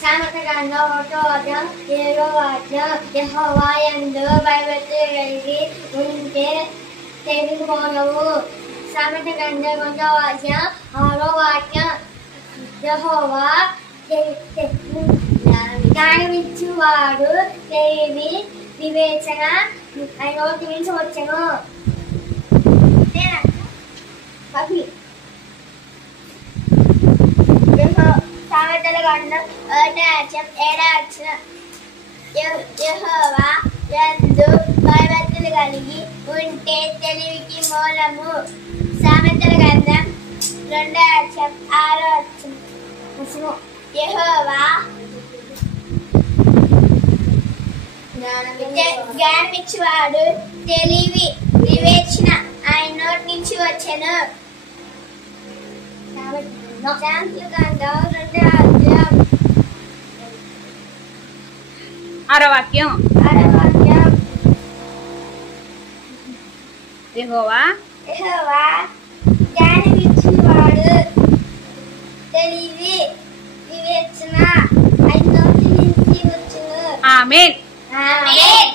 సామెతగ్రంథం 1:7 యెహోవా యందు భయభక్తులు కలిగి ఉంటే తెగిపోనవు. సామెతగ్రంథం 1:6 యెహోవా జ్ఞానమిచ్చువాడు తెలివి వివేచన ఆయన నోటి నుంచి వచ్చెను. సామెతల గ్రంథం 1:7 యెహోవా యందు భయభక్తులు కలిగి ఉంటే తెలివికి మూలము. సామెతల గ్రంథం 2:6 యెహోవా జ్ఞానమిచ్చువాడు తెలివి వివేచన ఆయన నోటి నుంచి వచ్చెను. సామెతల గ్రంథం 2:6 వాక్యం యెహోవా జ్ఞానమిచ్చువాడు తెలివి వివేచన ఆయన నోటి నుంచి వచ్చెను. ఆమేన్. ఆమేన్.